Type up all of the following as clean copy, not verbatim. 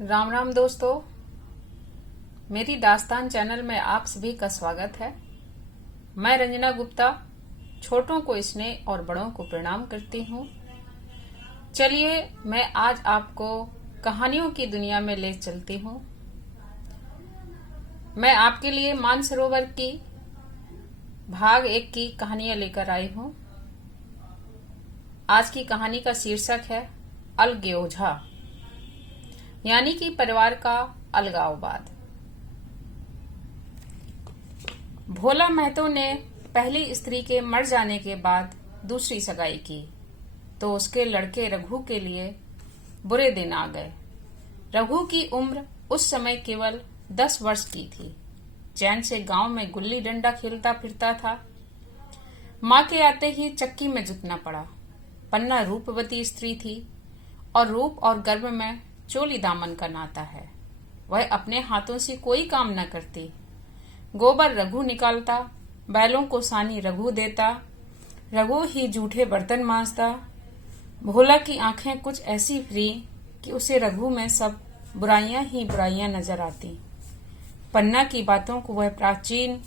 राम राम दोस्तों, मेरी दास्तान चैनल में आप सभी का स्वागत है। मैं रंजना गुप्ता छोटों को स्नेह और बड़ों को प्रणाम करती हूँ। चलिए मैं आज आपको कहानियों की दुनिया में ले चलती हूँ। मैं आपके लिए मानसरोवर की भाग 1 की कहानियां लेकर आई हूँ। आज की कहानी का शीर्षक है अलगोजा, यानी कि परिवार का अलगाववाद। भोला महतो ने पहली स्त्री के मर जाने के बाद दूसरी सगाई की तो उसके लड़के रघु के लिए बुरे दिन आ गए। रघु की उम्र उस समय केवल 10 वर्ष की थी। चैन से गांव में गुल्ली डंडा खेलता फिरता था। मां के आते ही चक्की में जुटना पड़ा। पन्ना रूपवती स्त्री थी और रूप और गर्भ में चोली दामन का नाता है। वह अपने हाथों से कोई काम न करती। गोबर रघु निकालता, बैलों को सानी रघु देता, रघु ही जूठे बर्तन मांजता। भोला की आंखें कुछ ऐसी फ्री कि उसे रघु में सब बुराइयां ही बुराइयां नजर आती। पन्ना की बातों को वह प्राचीन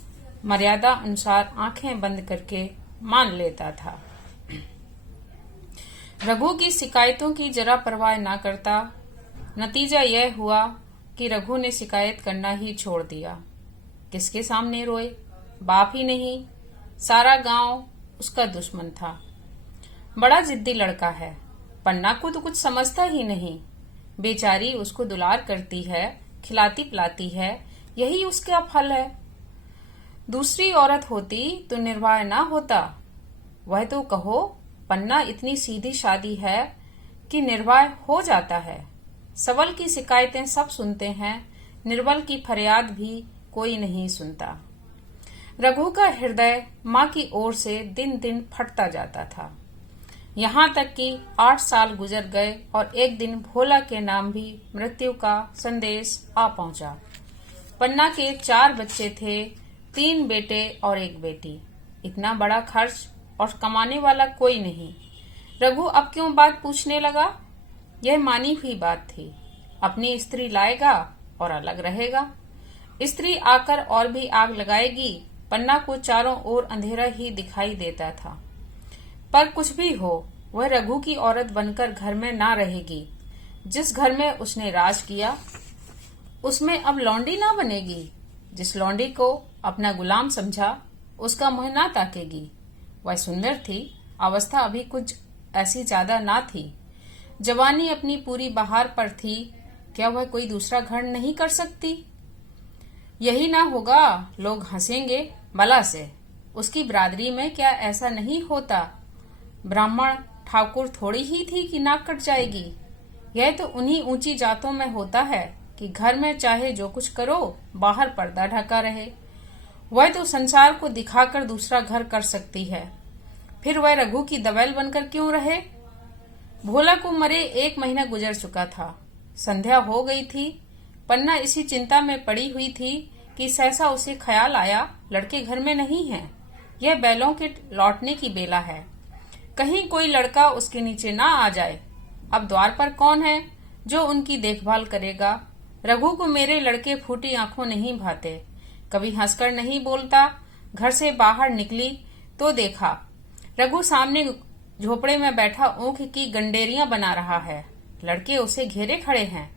मर्यादा अनुसार आंखें बंद करके मान लेता था। रघु की शिकायतों की जरा परवाह न करता। नतीजा यह हुआ कि रघु ने शिकायत करना ही छोड़ दिया। किसके सामने रोए? बाप ही नहीं, सारा गांव उसका दुश्मन था। बड़ा जिद्दी लड़का है। पन्ना को तो कुछ समझता ही नहीं। बेचारी उसको दुलार करती है, खिलाती पिलाती है, यही उसका फल है। दूसरी औरत होती तो निर्वाह ना होता। वह तो कहो पन्ना इतनी सीधी शादी है कि निर्वाह हो जाता है। सबल की शिकायतें सब सुनते हैं, निर्बल की फरियाद भी कोई नहीं सुनता। रघु का हृदय मां की ओर से दिन दिन फटता जाता था। यहाँ तक कि 8 साल गुजर गए और एक दिन भोला के नाम भी मृत्यु का संदेश आ पहुंचा। पन्ना के 4 बच्चे थे, 3 बेटे और 1 बेटी। इतना बड़ा खर्च और कमाने वाला कोई नहीं। रघु अब क्यों बात पूछने लगा? यह मानी हुई बात थी। अपनी स्त्री लाएगा और अलग रहेगा। स्त्री आकर और भी आग लगाएगी। पन्ना को चारों ओर अंधेरा ही दिखाई देता था। पर कुछ भी हो, वह रघु की औरत बनकर घर में ना रहेगी। जिस घर में उसने राज किया उसमें अब लौंडी ना बनेगी। जिस लौंडी को अपना गुलाम समझा उसका मुंह ना ताकेगी। वह सुंदर थी, अवस्था अभी कुछ ऐसी ज्यादा ना थी। जवानी अपनी पूरी बहार पर थी। क्या वह कोई दूसरा घर नहीं कर सकती? यही ना होगा, लोग हंसेंगे भला से। उसकी बिरादरी में क्या ऐसा नहीं होता? ब्राह्मण ठाकुर थोड़ी ही थी कि नाक कट जाएगी। यह तो उन्हीं ऊंची जातों में होता है कि घर में चाहे जो कुछ करो, बाहर पर्दा ढका रहे। वह तो संसार को दिखाकर दूसरा घर कर सकती है। फिर वह रघु की दवैल बनकर क्यों रहे? भोला को मरे 1 महीना गुजर चुका था। संध्या हो गई थी। पन्ना इसी चिंता में पड़ी हुई थी कि सहसा उसे ख्याल आया, लड़के घर में नहीं हैं। यह बैलों के लौटने की बेला है। कहीं कोई लड़का उसके नीचे ना आ जाए। अब द्वार पर कौन है जो उनकी देखभाल करेगा? रघु को मेरे लड़के फूटी आंखों नहीं भाते। कभी हंसकर नहीं बोलता। घर से बाहर निकली तो देखा रघु सामने झोपड़े में बैठा ऊख की गंडेरियां बना रहा है। लड़के उसे घेरे खड़े हैं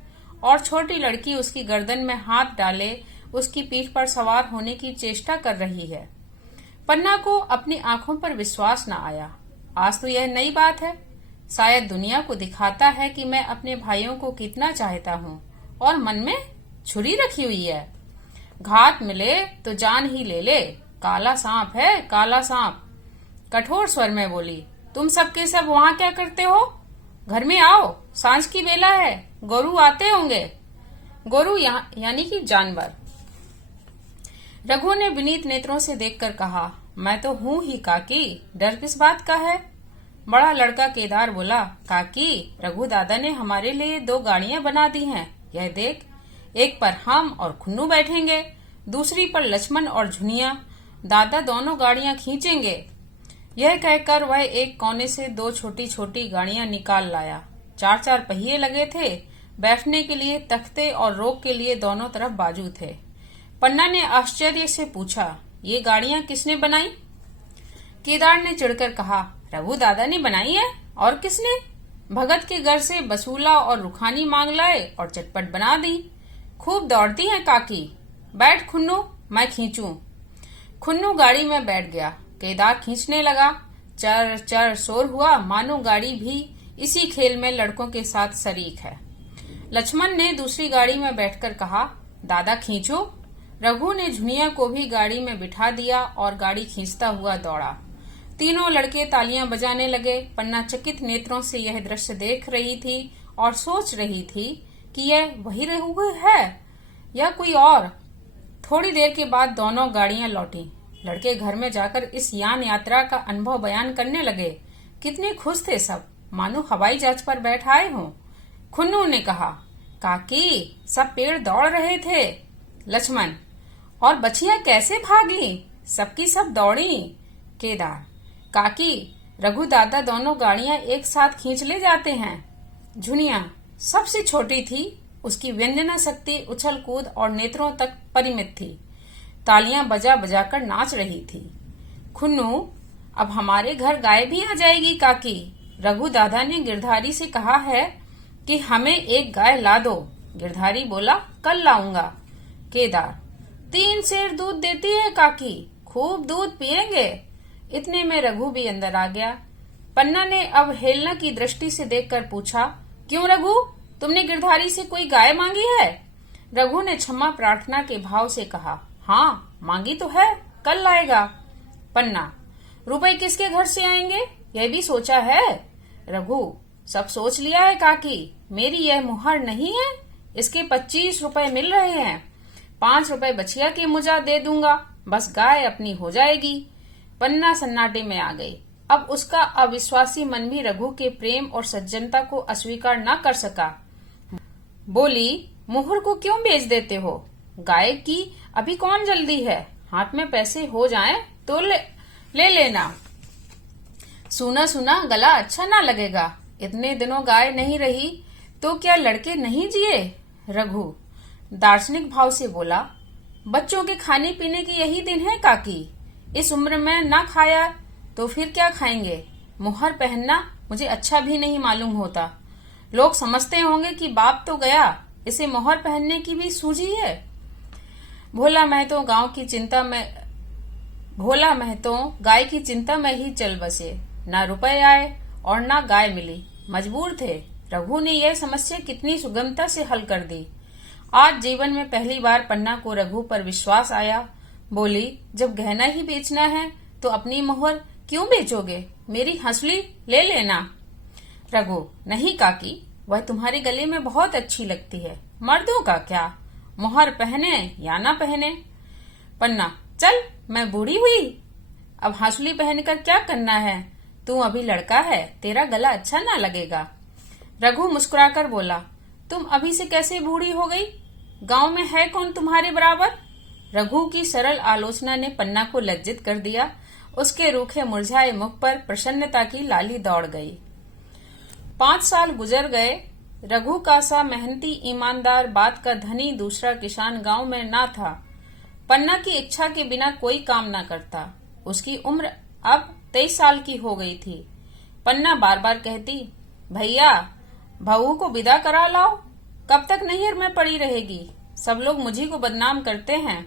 और छोटी लड़की उसकी गर्दन में हाथ डाले उसकी पीठ पर सवार होने की चेष्टा कर रही है। पन्ना को अपनी आंखों पर विश्वास न आया। आज तो यह नई बात है। शायद दुनिया को दिखाता है कि मैं अपने भाइयों को कितना चाहता हूँ और मन में छुरी रखी हुई है। घात मिले तो जान ही ले ले। काला सांप है, काला सांप। कठोर स्वर में बोली, तुम सबके सब वहाँ क्या करते हो? घर में आओ, सांझ की बेला है। गोरू आते होंगे। गोरू यानी कि जानवर। रघु ने विनीत नेत्रों से देखकर कहा, मैं तो हूँ ही काकी, डर किस बात का है? बड़ा लड़का केदार बोला, काकी रघु दादा ने हमारे लिए 2 गाड़ियां बना दी हैं। यह देख, एक पर हम और खुन्नू बैठेंगे, दूसरी पर लक्ष्मण और झुनिया। दादा दोनों गाड़ियां खींचेंगे। यह कहकर वह एक कोने से 2 छोटी छोटी गाड़ियां निकाल लाया। 4-4 पहिए लगे थे। बैठने के लिए तख्ते और रोक के लिए दोनों तरफ बाजू थे। पन्ना ने आश्चर्य से पूछा, ये गाड़ियां किसने बनाई? केदार ने चिढ़कर कहा, रघु दादा ने बनाई है, और किसने? भगत के घर से बसूला और रुखानी मांग लाए और चटपट बना दी। खूब दौड़ती है काकी। बैठ खुन्नू, मैं खींचूं। खुन्नू गाड़ी में बैठ गया। केदार खींचने लगा। चर चर शोर हुआ, मानो गाड़ी भी इसी खेल में लड़कों के साथ शरीक है। लक्ष्मण ने दूसरी गाड़ी में बैठकर कहा, दादा खींचो। रघु ने झुनिया को भी गाड़ी में बिठा दिया और गाड़ी खींचता हुआ दौड़ा। तीनों लड़के तालियां बजाने लगे। पन्ना चकित नेत्रों से यह दृश्य देख रही थी और सोच रही थी कि यह वही रघु है या कोई और। थोड़ी देर के बाद दोनों गाड़ियां लौटी। लड़के घर में जाकर इस यान यात्रा का अनुभव बयान करने लगे। कितने खुश थे सब, मानो हवाई जहाज पर बैठ आए हों। खुन्नू ने कहा, काकी सब पेड़ दौड़ रहे थे। लक्ष्मण, और बछियां कैसे भागी? सबकी सब दौड़ी। केदार, काकी रघु दादा दोनों गाड़ियां एक साथ खींच ले जाते हैं। झुनिया सबसे छोटी थी, उसकी व्यंजना शक्ति उछल कूद और नेत्रों तक परिमित थी। तालियां बजा बजाकर नाच रही थी। खुन्नू, अब हमारे घर गाय भी आ जाएगी काकी। रघु दादा ने गिरधारी से कहा है कि हमें एक गाय ला दो। गिरधारी बोला, कल लाऊंगा। केदार, 3 सेर दूध देती है काकी, खूब दूध पिएंगे। इतने में रघु भी अंदर आ गया। पन्ना ने अब हेलना की दृष्टि से देखकर पूछा, क्यों रघु, तुमने गिरधारी से कोई गाय मांगी है? रघु ने क्षमा प्रार्थना के भाव से कहा, हाँ मांगी तो है, कल लाएगा। पन्ना, रुपए किसके घर से आएंगे, यह भी सोचा है? रघु, सब सोच लिया है काकी, मेरी यह मुहर नहीं है, इसके 25 रुपए मिल रहे हैं। 5 रुपए बछिया की मुजा दे दूंगा, बस गाय अपनी हो जाएगी। पन्ना सन्नाटे में आ गई। अब उसका अविश्वासी मन भी रघु के प्रेम और सज्जनता को अस्वीकार न कर सका। बोली, मुहर को क्यों बेच देते हो? गाय की अभी कौन जल्दी है, हाथ में पैसे हो जाएं तो ले लेना। सुना सुना गला अच्छा ना लगेगा। इतने दिनों गाय नहीं रही तो क्या लड़के नहीं जिए? रघु दार्शनिक भाव से बोला, बच्चों के खाने पीने के यही दिन है काकी, इस उम्र में ना खाया तो फिर क्या खाएंगे? मुहर पहनना मुझे अच्छा भी नहीं मालूम होता। लोग समझते होंगे कि बाप तो गया, इसे मोहर पहनने की भी सूझी है। भोला महतो गाय की चिंता में ही चल बसे। ना रुपए आए और ना गाय मिली, मजबूर थे। रघु ने यह समस्या कितनी सुगमता से हल कर दी। आज जीवन में पहली बार पन्ना को रघु पर विश्वास आया। बोली, जब गहना ही बेचना है तो अपनी मोहर क्यों बेचोगे? मेरी हंसली ले लेना। रघु, नहीं काकी, वह तुम्हारे गले में बहुत अच्छी लगती है। मर्दों का क्या, मोहर पहने या ना पहने। पन्ना, चल मैं बूढ़ी हुई, अब हंसली पहनकर क्या करना है? तू अभी लड़का है, तेरा गला अच्छा ना लगेगा। रघु मुस्कुराकर बोला, तुम अभी से कैसे बूढ़ी हो गई? गांव में है कौन तुम्हारे बराबर? रघु की सरल आलोचना ने पन्ना को लज्जित कर दिया। उसके रूखे मुरझाए मुख पर प्रसन्नता की लाली दौड़ गई। 5 साल गुजर गए। रघु का सा मेहनती ईमानदार बात का धनी दूसरा किसान गांव में ना था। पन्ना की इच्छा के बिना कोई काम ना करता। उसकी उम्र अब 23 साल की हो गई थी। पन्ना बार बार कहती, भैया बहू को विदा करा लाओ, कब तक नैहर में पड़ी रहेगी? सब लोग मुझी को बदनाम करते हैं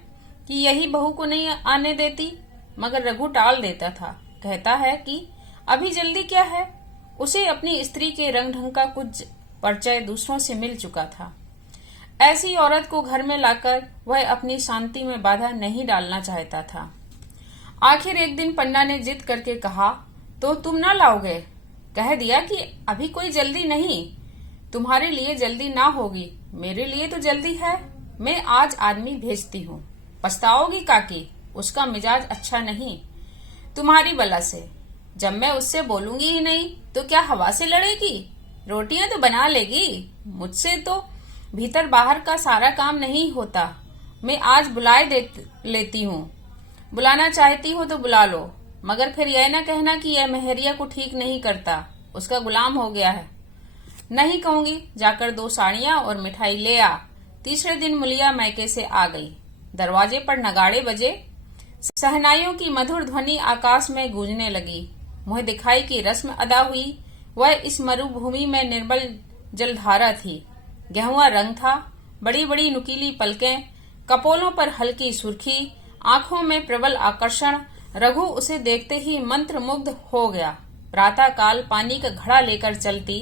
कि यही बहू को नहीं आने देती। मगर रघु टाल देता था। कहता है कि अभी जल्दी क्या है, उसे अपनी स्त्री के रंग ढंग का कुछ परिचय दूसरों से मिल चुका था। ऐसी औरत को घर में लाकर वह अपनी शांति में बाधा नहीं डालना चाहता था। आखिर एक दिन पन्ना ने जिद करके कहा, तो तुम ना लाओगे? कह दिया कि अभी कोई जल्दी नहीं, तुम्हारे लिए जल्दी ना होगी, मेरे लिए तो जल्दी है। मैं आज आदमी भेजती हूँ। पछताओगी काकी, उसका मिजाज अच्छा नहीं तुम्हारी बला से। जब मैं उससे बोलूंगी ही नहीं तो क्या हवा से लड़ेगी? रोटियां तो बना लेगी, मुझसे तो भीतर बाहर का सारा काम नहीं होता। मैं आज बुलाए लेती हूँ। बुलाना चाहती हो तो बुला लो, मगर फिर यह न कहना कि यह मेहरिया को ठीक नहीं करता, उसका गुलाम हो गया है। नहीं कहूंगी, जाकर 2 साड़ियां और मिठाई ले आ। तीसरे दिन मुलिया मैके से आ गई। दरवाजे पर नगाड़े बजे, शहनाइयों की मधुर ध्वनि आकाश में गूंजने लगी। मुझे दिखाई की रस्म अदा हुई। वह इस मरुभूमि में निर्मल जलधारा थी। गेहुआ रंग था, बड़ी बड़ी नुकीली पलकें, कपोलों पर हल्की सुर्खी, आंखों में प्रबल आकर्षण। रघु उसे देखते ही मंत्रमुग्ध हो गया। प्रातः काल पानी का घड़ा लेकर चलती,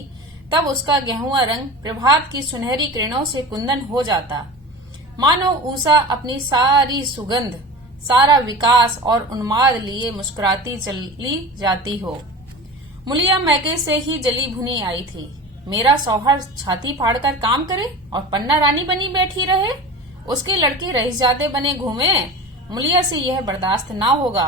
तब उसका गेहुआ रंग प्रभात की सुनहरी किरणों से कुंदन हो जाता, मानो ऊषा अपनी सारी सुगंध, सारा विकास और उन्माद लिए मुस्कुराती चली जाती हो। मुलिया मैके से ही जली भुनी आई थी। मेरा शौहर छाती फाड़कर काम करे और पन्ना रानी बनी बैठी रहे, उसके लड़के रईसजादे बने घूमे। मुलिया से यह बर्दाश्त ना होगा।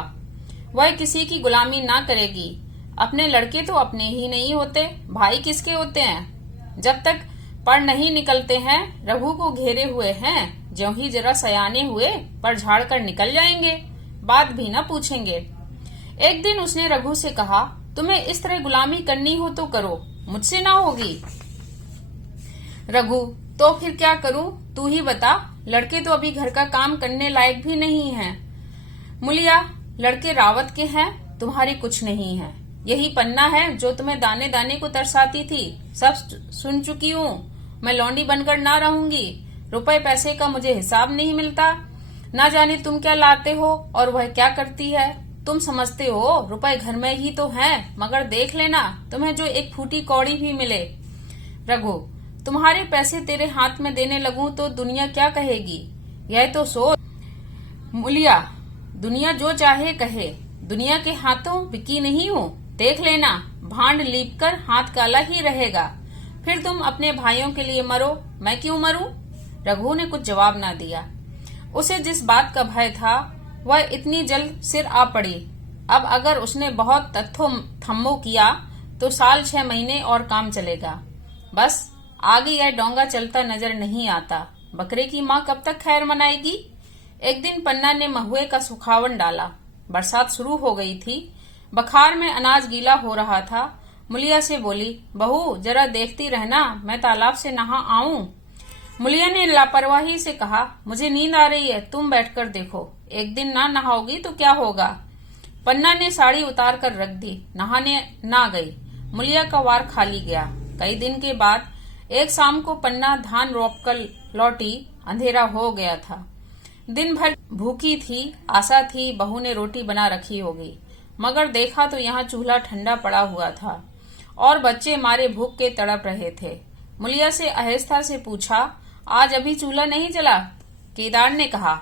वह किसी की गुलामी ना करेगी। अपने लड़के तो अपने ही नहीं होते, भाई किसके होते हैं? जब तक पर नहीं निकलते हैं, रघु को घेरे हुए हैं। ज्यों ही जरा सयाने हुए, पर झाड़ कर निकल जाएंगे, बात भी न पूछेंगे। एक दिन उसने रघु से कहा, तुम्हें इस तरह गुलामी करनी हो तो करो, मुझसे ना होगी। रघु, तो फिर क्या करूं, तू ही बता। लड़के तो अभी घर का काम करने लायक भी नहीं हैं। मुलिया, लड़के रावत के हैं, तुम्हारी कुछ नहीं है। यही पन्ना है जो तुम्हें दाने दाने को तरसाती थी, सब सुन चुकी हूँ। मैं लौंडी बनकर ना रहूंगी। रुपए पैसे का मुझे हिसाब नहीं मिलता। ना जाने तुम क्या लाते हो और वह क्या करती है। तुम समझते हो रुपए घर में ही तो हैं, मगर देख लेना तुम्हें जो एक फूटी कौड़ी भी मिले। रघु, तुम्हारे पैसे तेरे हाथ में देने लगूं तो दुनिया क्या कहेगी, यह तो सोच। मुलिया, दुनिया जो चाहे कहे, दुनिया के हाथों बिकी नहीं हूँ। देख लेना, भांड लीप कर हाथ काला ही रहेगा। फिर तुम अपने भाइयों के लिए मरो, मैं क्यों मरूं? रघु ने कुछ जवाब ना दिया। उसे जिस बात का भय था वह इतनी जल्द सिर आ पड़ी। अब अगर उसने बहुत तत्थो थम्मो किया तो साल 6 महीने और काम चलेगा। बस आगे यह डोंगा चलता नजर नहीं आता। बकरे की माँ कब तक खैर मनाएगी? एक दिन पन्ना ने महुए का सुखावन डाला। बरसात शुरू हो गई थी। बखार में अनाज गीला हो रहा था। मुलिया से बोली, बहू जरा देखती रहना, मैं तालाब से नहा आऊं। मुलिया ने लापरवाही से कहा, मुझे नींद आ रही है, तुम बैठकर देखो। एक दिन ना नहाओगी तो क्या होगा? पन्ना ने साड़ी उतार कर रख दी, नहाने ना गई। मुलिया का वार खाली गया। कई दिन के बाद एक शाम को पन्ना धान रोपकर लौटी। अंधेरा हो गया था। दिन भर भूखी थी, आशा थी बहू ने रोटी बना रखी होगी, मगर देखा तो यहाँ चूल्हा ठंडा पड़ा हुआ था और बच्चे मारे भूख के तड़प रहे थे। मुलिया से आहिस्ता से पूछा, आज अभी चूल्हा नहीं जला? केदार ने कहा,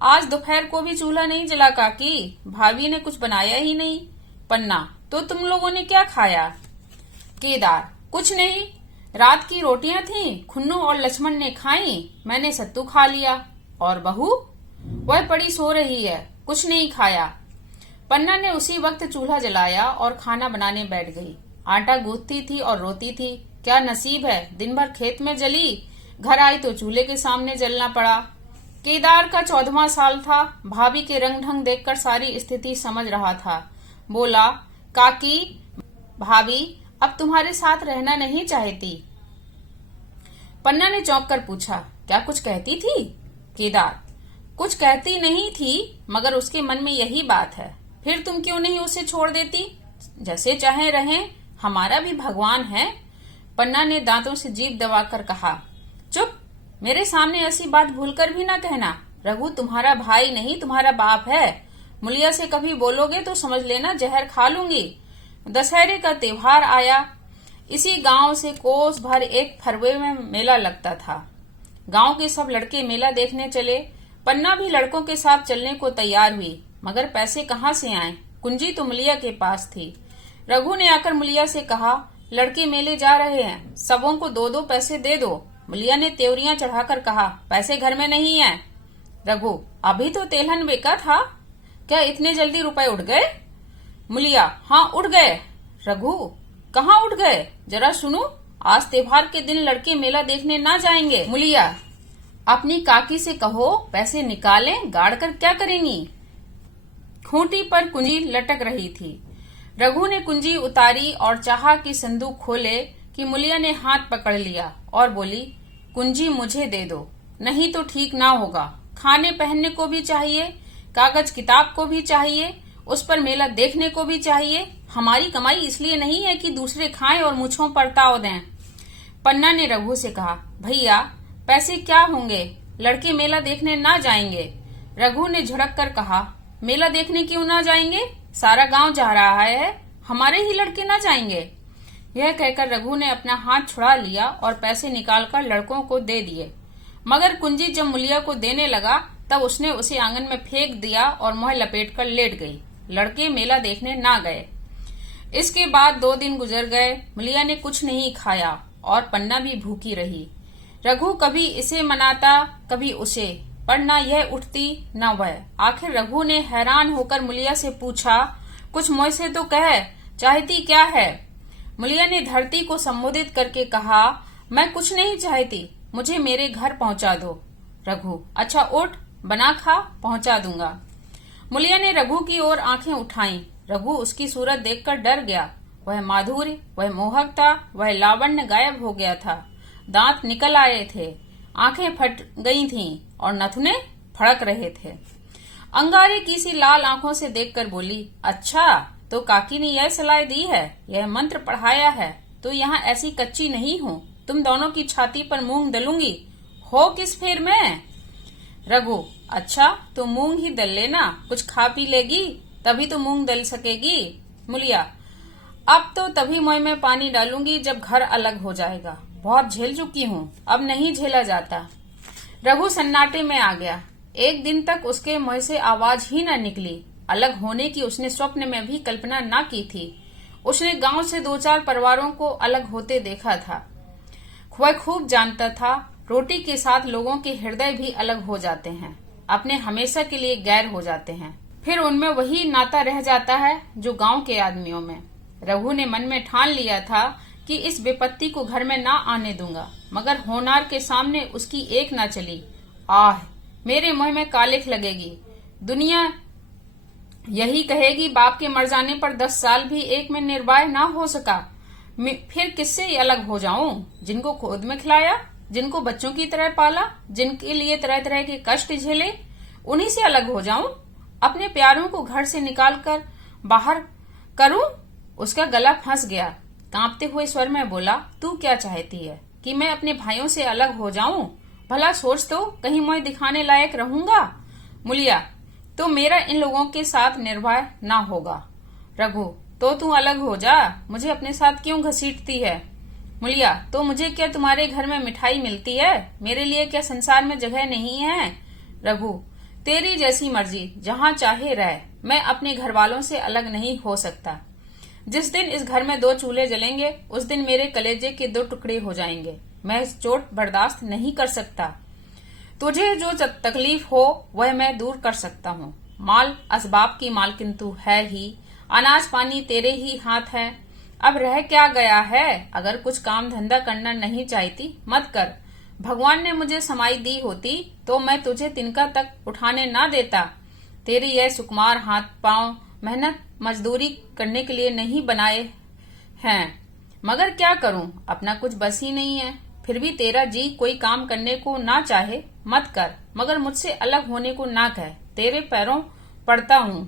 आज दोपहर को भी चूल्हा नहीं जला काकी, भाभी ने कुछ बनाया ही नहीं। पन्ना, तो तुम लोगों ने क्या खाया? केदार, कुछ नहीं, रात की रोटियां थीं, खुन्नू और लक्ष्मण ने खाई, मैंने सत्तू खा लिया। और बहू? वह पड़ी सो रही है, कुछ नहीं खाया। पन्ना ने उसी वक्त चूल्हा जलाया और खाना बनाने बैठ गई। आटा गूंथती थी और रोती थी, क्या नसीब है, दिन भर खेत में जली, घर आई तो चूल्हे के सामने जलना पड़ा। केदार का 14वां साल था। भाभी के रंग ढंग देखकर सारी स्थिति समझ रहा था। बोला, काकी, भाभी अब तुम्हारे साथ रहना नहीं चाहती। पन्ना ने चौंक कर पूछा, क्या कुछ कहती थी? केदार, कुछ कहती नहीं थी, मगर उसके मन में यही बात है। फिर तुम क्यों नहीं उसे छोड़ देती? जैसे चाहे रहें, हमारा भी भगवान है। पन्ना ने दांतों से जीभ दबाकर कहा, चुप, मेरे सामने ऐसी बात भूलकर भी ना कहना। रघु तुम्हारा भाई नहीं, तुम्हारा बाप है। मुलिया से कभी बोलोगे तो समझ लेना जहर खा लूंगी। दशहरे का त्योहार आया। इसी गांव से कोस भर एक फरवे में मेला लगता था। गांव के सब लड़के मेला देखने चले। पन्ना भी लड़कों के साथ चलने को तैयार हुई, मगर पैसे कहाँ से आए? कुंजी तो मुलिया के पास थी। रघु ने आकर मुलिया से कहा, लड़के मेले जा रहे हैं, सबों को 2-2 पैसे दे दो। मुलिया ने त्योरियां चढ़ाकर कहा, पैसे घर में नहीं है। रघु, अभी तो तेलहन बेका था, क्या इतने जल्दी रुपए उड़ गए? मुलिया, हाँ उड़ गए। रघु, कहाँ उड़ गए, जरा सुनो। आज त्योहार के दिन लड़के मेला देखने ना जाएंगे। मुलिया, अपनी काकी से कहो पैसे निकालें, गाड़ कर क्या करेंगी? खूंटी पर कुंजी लटक रही थी। रघु ने कुंजी उतारी और चाहा कि संदूक खोले कि मुलिया ने हाथ पकड़ लिया और बोली, कुंजी मुझे दे दो, नहीं तो ठीक ना होगा। खाने पहनने को भी चाहिए, कागज किताब को भी चाहिए, उस पर मेला देखने को भी चाहिए। हमारी कमाई इसलिए नहीं है कि दूसरे खाएं और मुझों पर ताव दें। पन्ना ने रघु से कहा, भैया पैसे क्या होंगे, लड़के मेला देखने ना जाएंगे। रघु ने झड़क कर कहा, मेला देखने क्यों ना जाएंगे, सारा गांव जा रहा है, हमारे ही लड़के ना जाएंगे। यह कहकर रघु ने अपना हाथ छुड़ा लिया और पैसे निकालकर लड़कों को दे दिए। मगर कुंजी जब मुलिया को देने लगा तब उसने उसे आंगन में फेंक दिया और मुंह लपेटकर लेट गई। लड़के मेला देखने ना गए। इसके बाद 2 दिन गुजर गए। मुलिया ने कुछ नहीं खाया और पन्ना भी भूखी रही। रघु कभी इसे मनाता कभी उसे, पर न यह उठती न वह। आखिर रघु ने हैरान होकर मुलिया से पूछा, कुछ मुझ से तो कह, चाहती क्या है। मुलिया ने धरती को संबोधित करके कहा, मैं कुछ नहीं चाहती, मुझे मेरे घर पहुंचा दो। रघु, अच्छा उठ, बना खा, पहुंचा दूंगा। मुलिया ने रघु की ओर आंखें उठाईं। रघु उसकी सूरत देखकर डर गया। वह माधुर्य, वह मोहक था, वह लावण्य गायब हो गया था। दांत निकल आए थे, आंखें फट गई थीं और नथुने फड़क रहे थे। अंगारे की सी लाल आंखों से देखकर बोली, अच्छा तो काकी ने यह सलाह दी है, यह मंत्र पढ़ाया है, तो यहाँ ऐसी कच्ची नहीं हूँ, तुम दोनों की छाती पर मूंग दलूंगी। हो किस फेर में। रघु, अच्छा तो मूंग ही दल लेना, कुछ खा पी लेगी तभी तो मूंग दल सकेगी। मुलिया, अब तो तभी मुंह में पानी डालूंगी जब घर अलग हो जाएगा, बहुत झेल चुकी हूँ, अब नहीं झेला जाता। रघु सन्नाटे में आ गया। एक दिन तक उसके मुंह से आवाज ही न निकली। अलग होने की उसने स्वप्न में भी कल्पना न की थी। उसने गांव से 2-4 परिवारों को अलग होते देखा था। वह खूब जानता था, रोटी के साथ लोगों के हृदय भी अलग हो जाते हैं, अपने हमेशा के लिए गैर हो जाते हैं, फिर उनमें वही नाता रह जाता है जो गांव के आदमियों में। रघु ने मन में ठान लिया था कि इस विपत्ति को घर में ना आने दूंगा, मगर होनार के सामने उसकी एक ना चली। आह, मेरे मुंह में कालिख लगेगी। दुनिया यही कहेगी, बाप के मर जाने पर 10 साल भी एक में निर्वाह ना हो सका, फिर किससे अलग हो जाऊं। जिनको गोद में खिलाया, जिनको बच्चों की तरह पाला, जिनके लिए तरह तरह के कष्ट झेले, उन्हीं से अलग हो जाऊं। अपने प्यारों को घर से निकालकर बाहर करूं। उसका गला फंस गया। कांपते हुए स्वर में बोला, तू क्या चाहती है कि मैं अपने भाइयों से अलग हो जाऊं? भला सोच तो, कहीं मैं दिखाने लायक रहूंगा। मुलिया, तो मेरा इन लोगों के साथ निर्वाह ना होगा। रघु, तो तू अलग हो जा, मुझे अपने साथ क्यों घसीटती है। मुलिया, तो मुझे क्या तुम्हारे घर में मिठाई मिलती है, मेरे लिए क्या संसार में जगह नहीं है। रघु, तेरी जैसी मर्जी, जहाँ चाहे रह, मैं अपने घर वालों से अलग नहीं हो सकता। जिस दिन इस घर में 2 चूल्हे जलेंगे, उस दिन मेरे कलेजे के 2 टुकड़े हो जाएंगे। मैं इस चोट बर्दाश्त नहीं कर सकता। तुझे जो तकलीफ हो वह मैं दूर कर सकता हूँ। माल असबाब की मालकिन तू है ही, अनाज पानी तेरे ही हाथ है। अब रह क्या गया है। अगर कुछ काम धंधा करना नहीं चाहती, मत कर। भगवान ने मुझे समाई दी होती तो मैं तुझे तिनका तक उठाने ना देता। तेरी यह सुकुमार हाथ पांव मेहनत मजदूरी करने के लिए नहीं बनाए हैं, मगर क्या करूं, अपना कुछ बस ही नहीं है। फिर भी तेरा जी कोई काम करने को ना चाहे, मत कर, मगर मुझसे अलग होने को ना कह। तेरे पैरों पड़ता हूँ।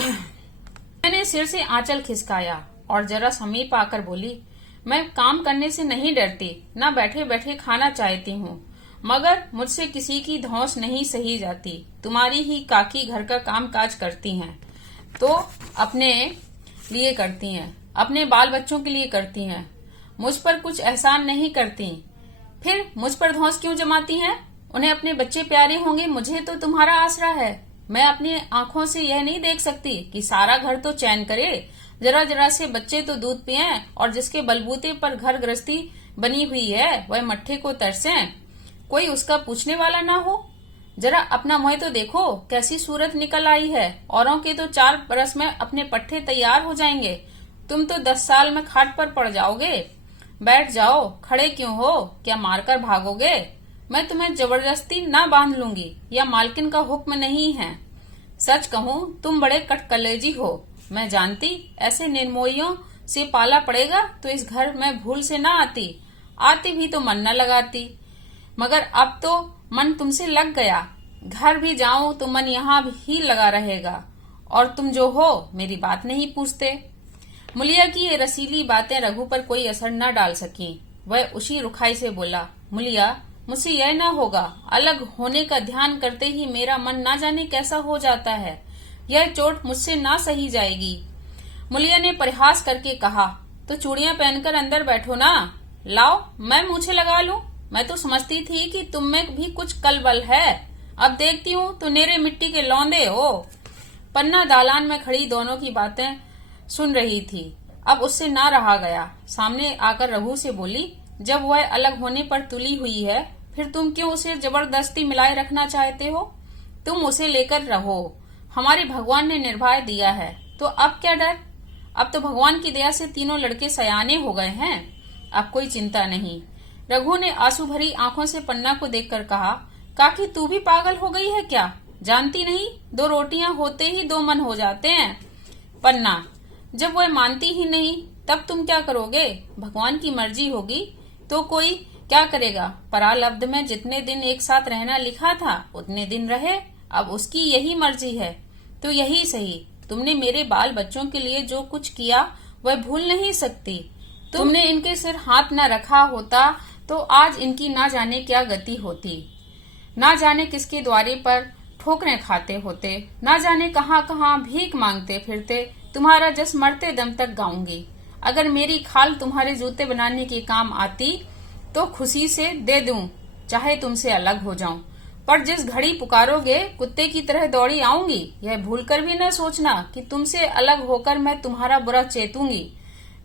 मैंने सिर से आंचल खिसकाया और जरा समीप आकर बोली, मैं काम करने से नहीं डरती, ना बैठे बैठे खाना चाहती हूँ, मगर मुझसे किसी की धौंस नहीं सही जाती। तुम्हारी ही काकी घर का काम काज करती हैं, तो अपने लिए करती हैं, अपने बाल बच्चों के लिए करती हैं, मुझ पर कुछ एहसान नहीं करती। फिर मुझ पर धौंस क्यों जमाती हैं? उन्हें अपने बच्चे प्यारे होंगे, मुझे तो तुम्हारा आसरा है। मैं अपनी आंखों से यह नहीं देख सकती कि सारा घर तो चैन करे, जरा जरा से बच्चे तो दूध पिएं, और जिसके बलबूते पर घर गृहस्थी बनी हुई है वह मट्ठे को तरसें, कोई उसका पूछने वाला ना हो। जरा अपना मुंह तो देखो, कैसी सूरत निकल आई है। औरों के तो 4 बरस में अपने पट्टे तैयार हो जाएंगे, तुम तो 10 साल में खाट पर पड़ जाओगे। बैठ जाओ, खड़े क्यों हो, क्या मारकर भागोगे? मैं तुम्हें जबरदस्ती ना बांध लूंगी, या मालकिन का हुक्म नहीं है। सच कहूँ तुम बड़े कटकलेजी हो। मैं जानती ऐसे निर्मोहियों से पाला पड़ेगा तो इस घर में भूल से ना आती, आती भी तो मन न लगाती, मगर अब तो मन तुमसे लग गया। घर भी जाऊं तो मन यहाँ ही लगा रहेगा, और तुम जो हो मेरी बात नहीं पूछते। मुलिया की ये रसीली बातें रघु पर कोई असर न डाल सकी। वह उसी रुखाई से बोला, मुलिया मुझसे यह न होगा, अलग होने का ध्यान करते ही मेरा मन ना जाने कैसा हो जाता है, यह चोट मुझसे ना सही जाएगी। मुलिया ने परिहास करके कहा, तो चूड़ियां पहनकर अंदर बैठो ना, लाओ मैं मूछे लगा लूं। मैं तो समझती थी कि तुम में भी कुछ कलबल है, अब देखती हूँ तो नेरे मिट्टी के लौंदे हो। पन्ना दालान में खड़ी दोनों की बातें सुन रही थी, अब उससे ना रहा गया। सामने आकर रघु से बोली, जब वह अलग होने पर तुली हुई है, फिर तुम क्यों उसे जबरदस्ती मिलाए रखना चाहते हो? तुम उसे लेकर रहो, हमारे भगवान ने निर्भय दिया है, तो अब क्या डर? अब तो भगवान की दया से तीनों लड़के सयाने हो गए हैं, अब कोई चिंता नहीं। रघु ने आंसू भरी आंखों से पन्ना को देखकर कहा, काकी तू भी पागल हो गई है क्या? जानती नहीं, 2 रोटियां होते ही 2 मन हो जाते हैं। पन्ना, जब वह मानती ही नहीं तब तुम क्या करोगे? भगवान की मर्जी होगी तो कोई क्या करेगा? परालब्ध में जितने दिन एक साथ रहना लिखा था उतने दिन रहे, अब उसकी यही मर्जी है तो यही सही। तुमने मेरे बाल बच्चों के लिए जो कुछ किया वह भूल नहीं सकती। तुमने इनके सिर हाथ न रखा होता तो आज इनकी ना जाने क्या गति होती, ना जाने किसके द्वारे पर ठोकरें खाते होते, ना जाने कहाँ कहाँ भीख मांगते फिरते। तुम्हारा जस मरते दम तक गाऊंगी। अगर मेरी खाल तुम्हारे जूते बनाने के काम आती तो खुशी से दे दूं, चाहे तुमसे अलग हो जाऊं, पर जिस घड़ी पुकारोगे कुत्ते की तरह दौड़ी आऊंगी। यह भूलकर भी न सोचना कि तुमसे अलग होकर मैं तुम्हारा बुरा चेतूंगी।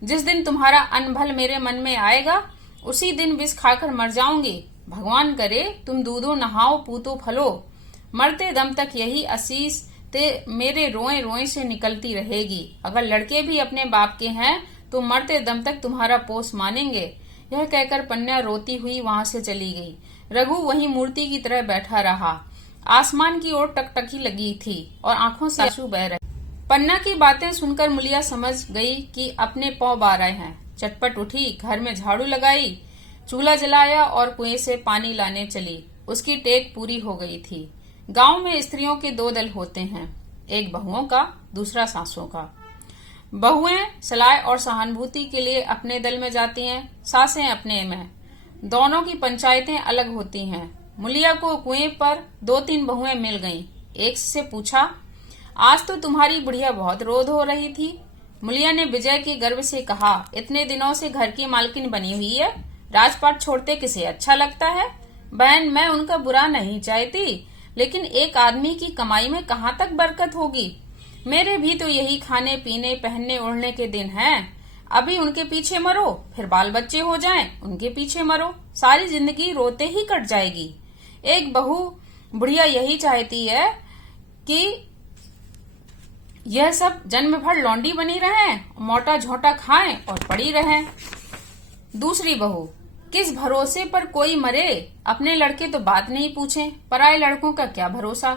जिस दिन तुम्हारा अनभल मेरे मन में आएगा उसी दिन विष खाकर मर जाऊंगी। भगवान करे तुम दूधो नहाओ पूतो फलो, मरते दम तक यही आशीष ते मेरे रोए रोए से निकलती रहेगी। अगर लड़के भी अपने बाप के हैं तो मरते दम तक तुम्हारा पोस मानेंगे। यह कहकर पन्ना रोती हुई वहां से चली गई। रघु वहीं मूर्ति की तरह बैठा रहा। आसमान की ओर टकटकी लगी थी और आंखों से आंसू बह रहे। पन्ना की बातें सुनकर मुलिया समझ गई कि अपने पौ बा रहे हैं। चटपट उठी, घर में झाड़ू लगाई, चूल्हा जलाया और कुएं से पानी लाने चली। उसकी टेक पूरी हो गई थी। गांव में स्त्रियों के 2 दल होते हैं, एक बहुओं का, दूसरा सासों का। बहुएं सलाह और सहानुभूति के लिए अपने दल में जाती हैं, सासें अपने में। दोनों की पंचायतें अलग होती हैं। मुलिया को कुएं पर 2-3 बहुएं मिल गईं। एक से पूछा, आज तो तुम्हारी बुढ़िया बहुत रोध हो रही थी। मुलिया ने विजय के गर्व से कहा, इतने दिनों से घर की मालकिन बनी हुई है, राजपाट छोड़ते किसे अच्छा लगता है? बहन, मैं उनका बुरा नहीं चाहती, लेकिन एक आदमी की कमाई में कहाँ तक बरकत होगी? मेरे भी तो यही खाने पीने पहनने ओढ़ने के दिन हैं। अभी उनके पीछे मरो, फिर बाल बच्चे हो जाएं, उनके पीछे मरो, सारी जिंदगी रोते ही कट जाएगी। एक बहू बुढ़िया यही चाहती है कि यह सब जन्म भर लौंडी बनी रहें, मोटा झोटा खाएं और पड़ी रहें। दूसरी बहू, किस भरोसे पर कोई मरे? अपने लड़के तो बात नहीं पूछें, पराये लड़कों का क्या भरोसा?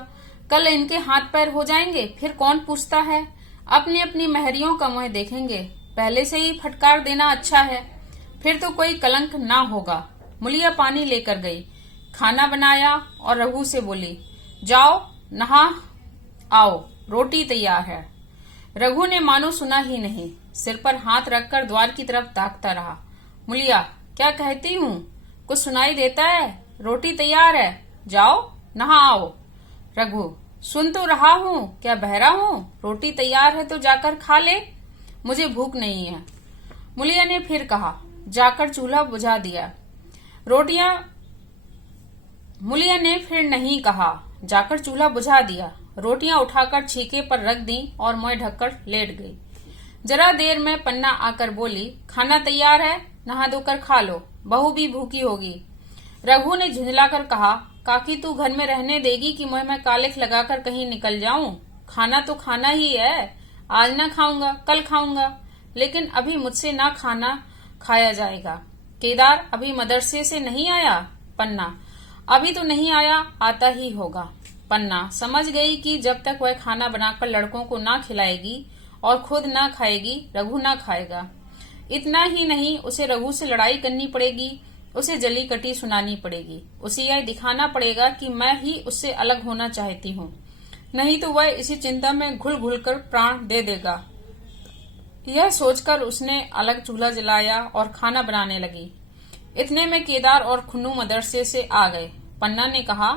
कल इनके हाथ पैर हो जाएंगे, फिर कौन पूछता है? अपनी अपनी महरियों का मुंह देखेंगे, पहले से ही फटकार देना अच्छा है, फिर तो कोई कलंक ना होगा। मुलिया पानी लेकर गई, खाना बनाया और रघु से बोली, जाओ नहा आओ, रोटी तैयार है। रघु ने मानो सुना ही नहीं, सिर पर हाथ रखकर द्वार की तरफ ताकता रहा। मुलिया, क्या कहती हूँ? कुछ सुनाई देता है? रोटी तैयार है, जाओ नहा आओ। रघु, सुन तो रहा हूँ, क्या बहरा हूँ? रोटी तैयार है तो जाकर खा ले, मुझे भूख नहीं है। मुलिया ने फिर कहा, जाकर चूल्हा बुझा दिया। रोटियां मुलिया ने फिर नहीं कहा, जाकर चूल्हा बुझा दिया। रोटियां उठाकर छीके पर रख दी और मुंह ढककर लेट गई। जरा देर में पन्ना आकर बोली, खाना तैयार है, नहा धोकर खा लो, बहू भी भूखी होगी। रघु ने झुंझलाकर कहा, काकी तू घर में रहने देगी कि मैं कालिख लगाकर कहीं निकल जाऊं? खाना तो खाना ही है, आज ना खाऊंगा कल खाऊंगा, लेकिन अभी मुझसे ना खाना खाया जाएगा। केदार अभी मदरसे से नहीं आया? पन्ना, अभी तो नहीं आया, आता ही होगा। पन्ना समझ गई कि जब तक वह खाना बनाकर लड़कों को ना खिलाएगी और खुद ना खाएगी, रघु ना खाएगा। इतना ही नहीं, उसे रघु से लड़ाई करनी पड़ेगी, उसे जली कटी सुनानी पड़ेगी। उसे यह दिखाना पड़ेगा कि मैं ही उससे अलग होना चाहती हूँ, नहीं तो वह इसी चिंता में घुल घुल कर प्राण दे देगा। यह सोचकर उसने अलग चूल्हा जलाया और खाना बनाने लगी। इतने में केदार और खुन्नू मदरसे से आ गए। पन्ना ने कहा,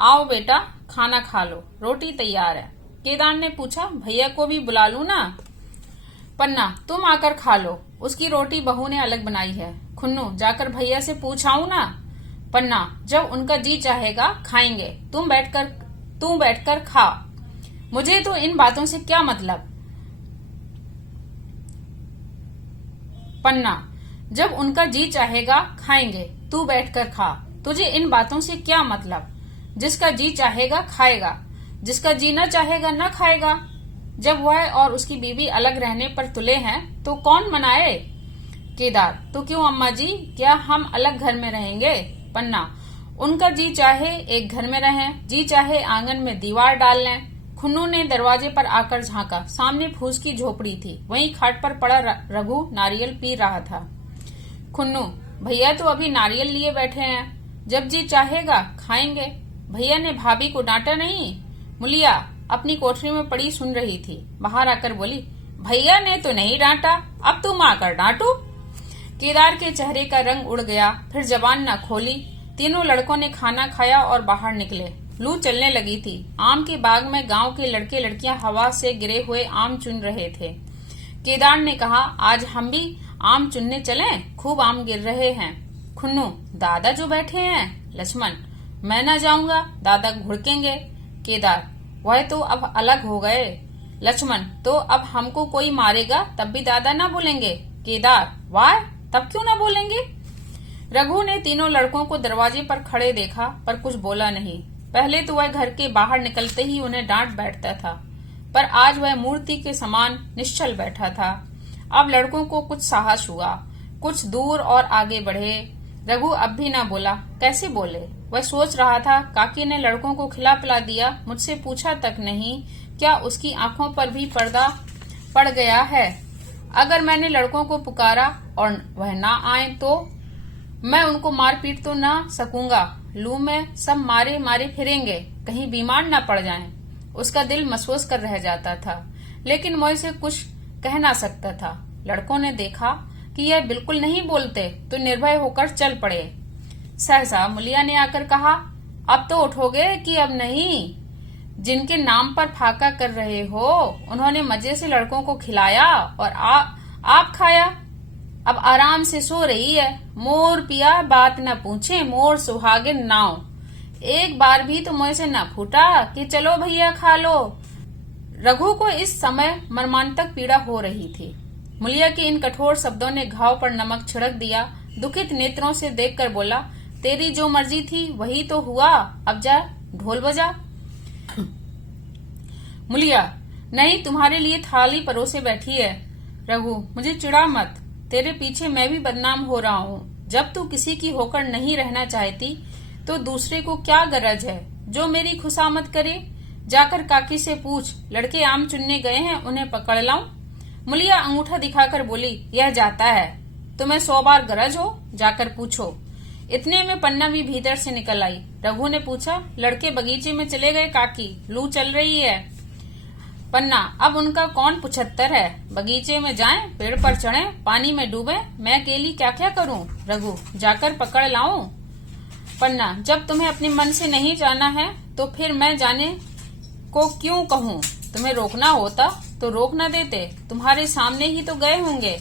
आओ बेटा, खाना खा लो, रोटी तैयार है। केदार ने पूछा, भैया को भी बुला लूं ना? पन्ना, तुम आकर खा लो, उसकी रोटी बहू ने अलग बनाई है। खुन्नू, जाकर भैया से पूछाऊं ना? पन्ना, जब उनका जी चाहेगा खाएंगे, तू बैठकर खा। मुझे तो इन बातों से क्या मतलब? पन्ना, जब उनका जी चाहेगा खाएंगे, तू बैठकर खा। तुझे इन बातों से क्या मतलब? जिसका जी चाहेगा खाएगा, जिसका जी न चाहेगा न खाएगा। जब वह और उसकी बीवी अलग रहने पर तुले हैं तो कौन मनाए? केदार, तो क्यों अम्मा जी, क्या हम अलग घर में रहेंगे? पन्ना, उनका जी चाहे एक घर में रहें, जी चाहे आंगन में दीवार डाल लें। खुन्नू ने दरवाजे पर आकर झांका। सामने फूस की झोपड़ी थी, वहीं खाट पर पड़ा रघु नारियल पी रहा था। खुन्नू, भैया तो अभी नारियल लिए बैठे हैं, जब जी चाहेगा खाएंगे। भैया ने भाभी को डांटा नहीं? मुलिया अपनी कोठरी में पड़ी सुन रही थी, बाहर आकर बोली, भैया ने तो नहीं डांटा, अब तुम आकर डांटो। केदार के चेहरे का रंग उड़ गया, फिर जबान न खोली। तीनों लड़कों ने खाना खाया और बाहर निकले। लू चलने लगी थी। आम के बाग में गांव के लड़के लड़कियां हवा से गिरे हुए आम चुन रहे थे। केदार ने कहा, आज हम भी आम चुनने चलें, खूब आम गिर रहे हैं। खुन्नू, दादा जो बैठे हैं। लक्ष्मण, मैं ना जाऊंगा, दादा घुड़केंगे। केदार, वह तो अब अलग हो गए। लक्ष्मण, तो अब हमको कोई मारेगा तब भी दादा ना बोलेंगे। केदार, वाह, तब क्यों ना बोलेंगे? रघु ने तीनों लड़कों को दरवाजे पर खड़े देखा पर कुछ बोला नहीं। पहले तो वह घर के बाहर निकलते ही उन्हें डांट बैठता था, पर आज वह मूर्ति के समान निश्चल बैठा था। अब लड़कों को कुछ साहस हुआ, कुछ दूर और आगे बढ़े। रघु अब भी न बोला। कैसे बोले? वह सोच रहा था, काकी ने लड़कों को खिला पिला दिया, मुझसे पूछा तक नहीं, क्या उसकी आंखों पर भी पर्दा पड़ गया है? अगर मैंने लड़कों को पुकारा और वह ना आए तो मैं उनको मारपीट तो ना सकूंगा। लू में सब मारे मारे फिरेंगे, कहीं बीमार न पड़ जाएं। उसका दिल महसूस कर रह जाता था, लेकिन मोह से कुछ कह ना सकता था। लड़कों ने देखा कि यह बिल्कुल नहीं बोलते तो निर्भय होकर चल पड़े। सहसा मुलिया ने आकर कहा, अब तो उठोगे कि अब नहीं? जिनके नाम पर फाका कर रहे हो, उन्होंने मजे से लड़कों को खिलाया और आप खाया। अब आराम से सो रही है। मोर पिया बात न पूछे, मोर सुहागिन नाव। एक बार भी तो मुंह से न फूटा कि चलो भैया खा लो। रघु को इस समय मर्मांतक पीड़ा हो रही थी। मुलिया के इन कठोर शब्दों ने घाव पर नमक छिड़क दिया। दुखित नेत्रों से देखकर बोला, तेरी जो मर्जी थी वही तो हुआ, अब जा ढोल बजा। मुलिया, नहीं, तुम्हारे लिए थाली परोसे बैठी है। रघु, मुझे चिढ़ा मत, तेरे पीछे मैं भी बदनाम हो रहा हूँ। जब तू किसी की होकर नहीं रहना चाहती तो दूसरे को क्या गरज है जो मेरी खुशामद करे? जाकर काकी से पूछ, लड़के आम चुनने गए हैं, उन्हें पकड़ लाऊं? मुलिया अंगूठा दिखाकर बोली, यह जाता है, तुम्हें 100 बार गरज हो, जाकर पूछो। इतने में पन्ना भी भीतर से निकल आई। रघु ने पूछा, लड़के बगीचे में चले गए काकी, लू चल रही है। पन्ना, अब उनका कौन 75 है? बगीचे में जाएं, पेड़ पर चढ़ें, पानी में डूबें, मैं अकेली क्या क्या करूं? रघु, जाकर पकड़ लाऊं? पन्ना, जब तुम्हें अपने मन से नहीं जाना है तो फिर मैं जाने को क्यों कहूं? तुम्हें रोकना होता तो रोक न देते, तुम्हारे सामने ही तो गए होंगे।